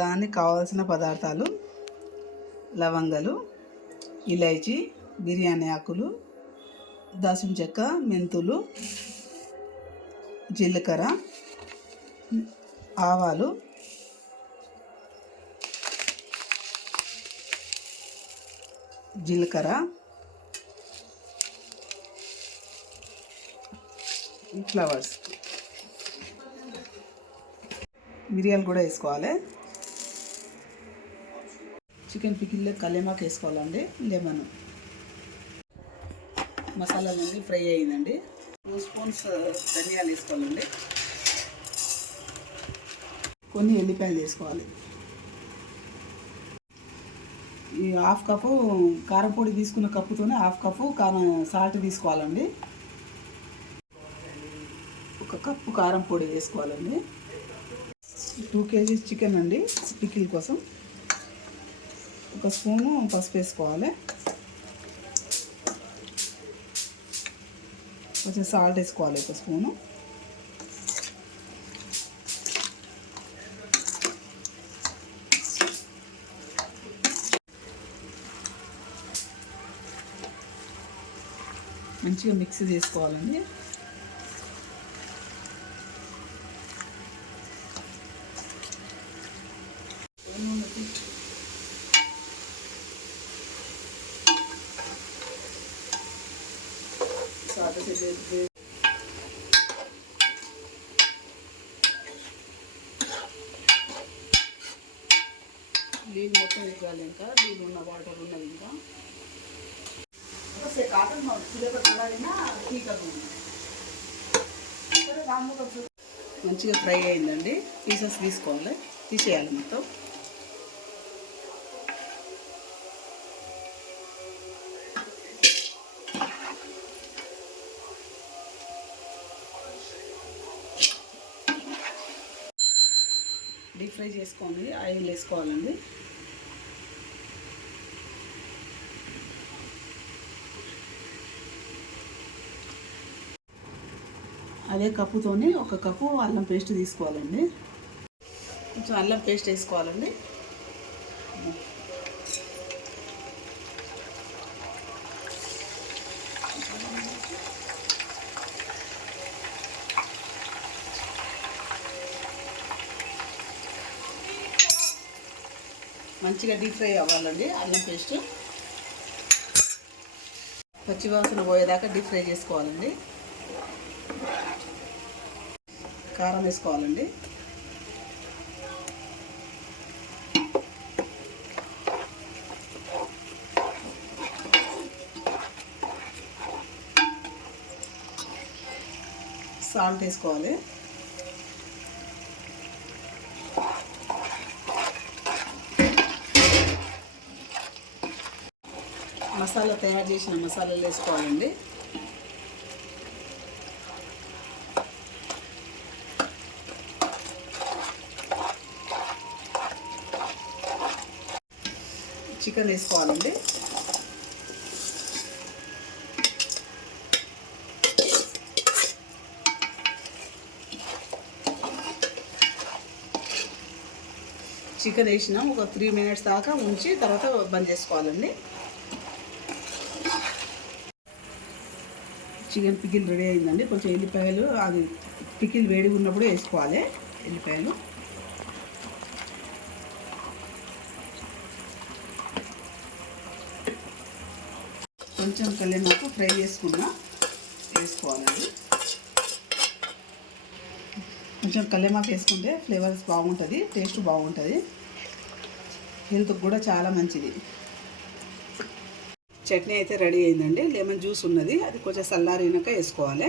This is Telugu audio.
దానికి కావాల్సిన పదార్థాలు: లవంగాలు, ఇలైచి, బిర్యానీ ఆకులు, దాల్చిన చెక్క, మెంతులు, జీలకర్ర, ఆవాలు, ఫ్లవర్స్, మిరియాలు కూడా వేసుకోవాలి. చికెన్ పికిల్లో కల్లేమాకు వేసుకోవాలండి, లెమన్. మసాలాలన్నీ ఫ్రై అయ్యిందండి. 2 స్పూన్స్ ధనియాలు వేసుకోవాలండి. కొన్ని ఎల్లిపాయలు వేసుకోవాలి. ఈ హాఫ్ కప్పు కారం పొడి తీసుకున్న కప్పుతోనే హాఫ్ కప్పు సాల్ట్ తీసుకోవాలండి. 1 కప్పు కారం పొడి వేసుకోవాలండి. 2 kgs చికెన్ అండి. పికిల్ కోసం 1 స్పూను పసుపు వేసుకోవాలి. కొంచెం సాల్ట్ వేసుకోవాలి 1 స్పూను. మంచిగా మిక్స్ చేసుకోవాలండి. నీళ్ళు మొత్తం ఎగ్గాలి. ఇంకా నీళ్ళు ఉన్న వాటర్ ఉన్నది. ఇంకా మంచిగా ఫ్రై అయిందండి. పీసెస్ తీసుకోవాలి, తీసేయాలి మొత్తం. డీప్ ఫ్రై చేసుకొని ఆయిల్ వేసుకోవాలండి. అదే కప్పుతోని 1 కప్పు అల్లం పేస్ట్ తీసుకోవాలండి. కొంచెం అల్లం పేస్ట్ వేసుకోవాలండి. మంచిగా డీప్ ఫ్రై అవ్వాలండి. అల్లం పేస్ట్ పచ్చివాసన పోయేదాకా డీప్ ఫ్రై చేసుకోవాలండి. కారం వేసుకోవాలండి. సాల్ట్ వేసుకోవాలి. మసాలా తయారు చేసిన మసాలాలు వేసుకోవాలండి. చికెన్ వేసుకోవాలండి. చికెన్ వేసిన ఒక 3 మినిట్స్ దాకా ఉంచి తర్వాత బంద్ చేసుకోవాలండి. చికెన్ పికిల్ రెడీ అయిందండి. కొంచెం ఎల్లిపాయలు, అది పికిల్ వేడిగా ఉన్నప్పుడు వేసుకోవాలి ఎల్లిపాయలు. కొంచెం కల్లేమాకు ఫ్రై చేసుకున్నా వేసుకోవాలండి. కొంచెం కల్లేమాకు వేసుకుంటే ఫ్లేవర్స్ బాగుంటుంది, టేస్ట్ బాగుంటుంది, హెల్త్కి కూడా చాలా మంచిది. చట్నీ అయితే రెడీ అయిందండి. లెమన్ జ్యూస్ ఉన్నది, అది కొంచెం చల్లారినాక వేసుకోవాలి.